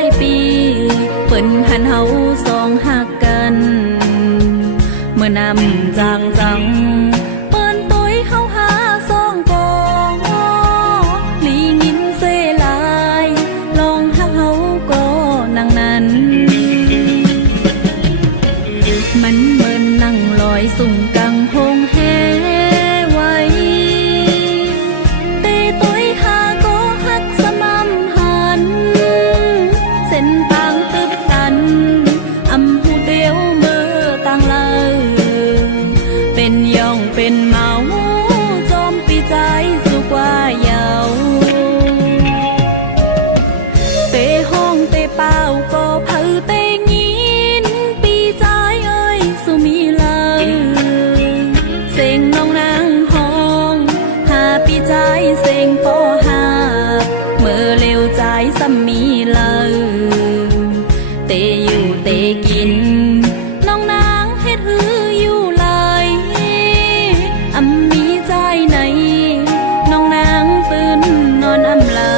ายๆปีเปิ้นหันเฮาสองหักกันเมื่อนำจางจังเปิ้นต้อยเฮาหาสองกองลีงินเซลายลองหักเฮาก็นังนั้นมันเหมือนนั่งลอยสุ่มกังหงแฮไว้เตต้อยหาก็หักสม่ำหันเส้นทางตึบตันอำหูเดียวเมื่อต่างเลยเป็นย่องเป็นเมาจอมปีใจสุกว่าเยาวเตห้องเตเป้าก็เผาเตงินปีใจเอ้ยสุมีเลยเสียงน้องนางห้องหาปีใจเสียงปอหาเมื่อเร็วใจซ้ำมีเลยเตอยู่เตกินน้องนางเฮ็ดหืออยู่เลยอำมีใจไหนน้องนางตื่นนอนอำลา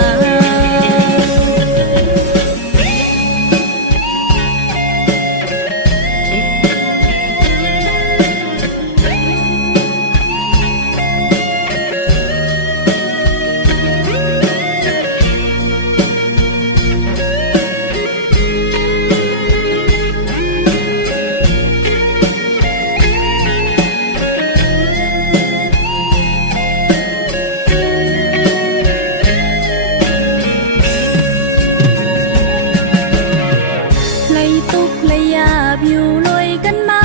ตุกและยาบอยู่ลอยกันมา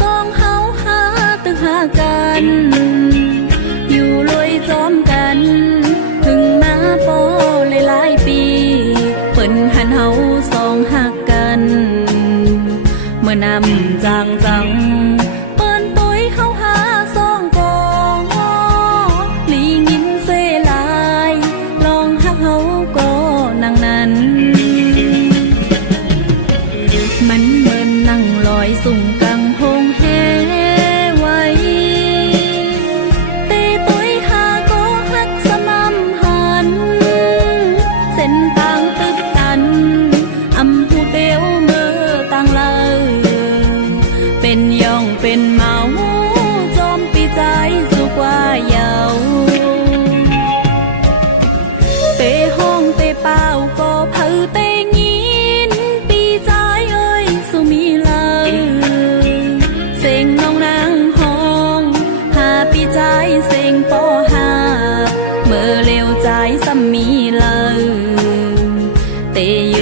สองเฮาหาตึกหากันอยู่ลอยจอมกันถึงมาปอหลายๆปีเปิ้นหันเฮาสองหักกันเมื่อนำจางจังเปิ้นต้อยเฮาหาสองกองลีงินเซลายลองหักเฮาก็นังนั้นมันเหมือนนั่งลอยสุ่มกังหงแฮไว้เตต้อยหาก็หักสม่ำหันเส้นทางตึบตันอำหูเดียวเมื่อต่างเลยเป็นย่องเป็นเมาจอมปีใจสุกว่าเยาวเตห้องเตเป้าก็เผาเตงินปีใจเอ้ยสุมีเลยเสียงน้องนางห้องหาปีใจเสียงปอหาเมื่อเร็วใจซ้ำมีเลยเตอยู่